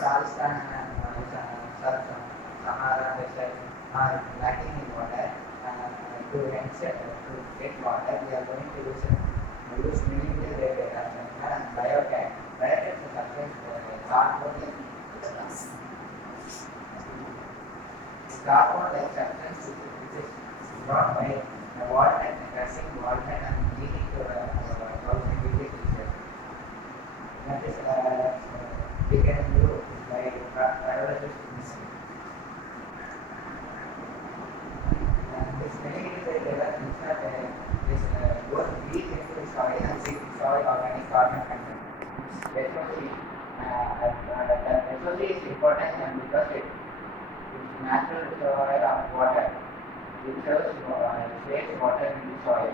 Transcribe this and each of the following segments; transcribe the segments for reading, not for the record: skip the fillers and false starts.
Rajasthan and Sahara desert are lacking in water. To get water, we are going to use millimeter wave and biotech. Biotech is a substance cardboard-like substance which is brought by the water and pressing water and heating to 1000 degrees Celsius. That is we can do by pyrolysis mixing. This negative level is both weak into soil and sick soil organic carbon content. Especially the is important because it is natural reservoir of water. It serves saves water in the soil.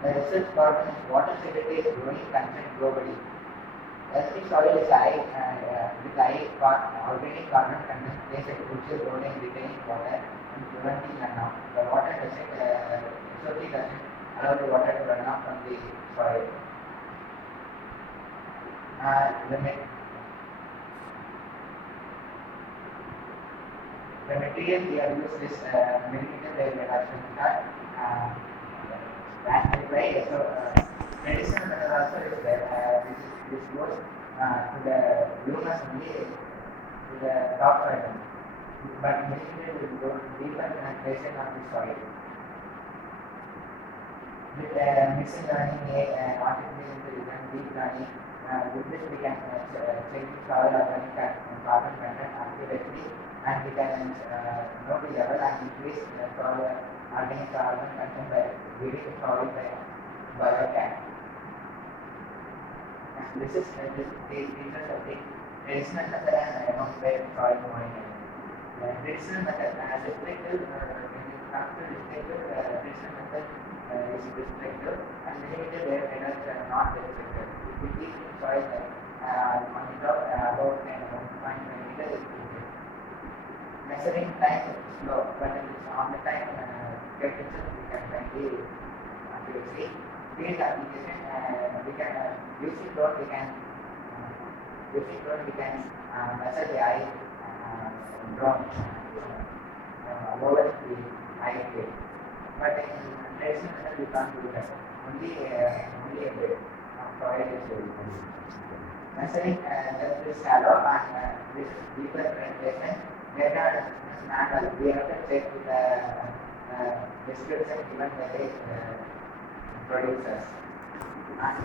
The research for water security is growing concern globally. Healthy soil is high with high organic carbon content plays a crucial role in retaining water and preventing runoff. The water SOT doesn't allow the water to run off from the soil. The material we have used is millimeter wave reduction cut. Traditional method also is there. This goes to the luminous only to the top soil, but millimeter will go deeper penetration of the soil. With machine learning, artificial intelligence, deep learning, with this we can check the soil organic carbon content accurately, and we can know the level and increase the soil organic carbon content by reading the soil by biotech. This is these features of the traditional method and modified soil monitoring. Traditional method restrictive when it comes to restrictive traditional method is restrictive and limited where errors are not restrictive. If we keep in soil on the top about 1.5 meters is restrictive. Measuring time is slow, but it is on the time calculation we can find the accuracy. Field application we can using drone we can measure the eye drone lower the eye field. But in traditional method we can't do that. Only a bit of soil is available. Measuring depth is shallow and this is deeper penetration. Data is manual. We have to check with the description given by the producers. And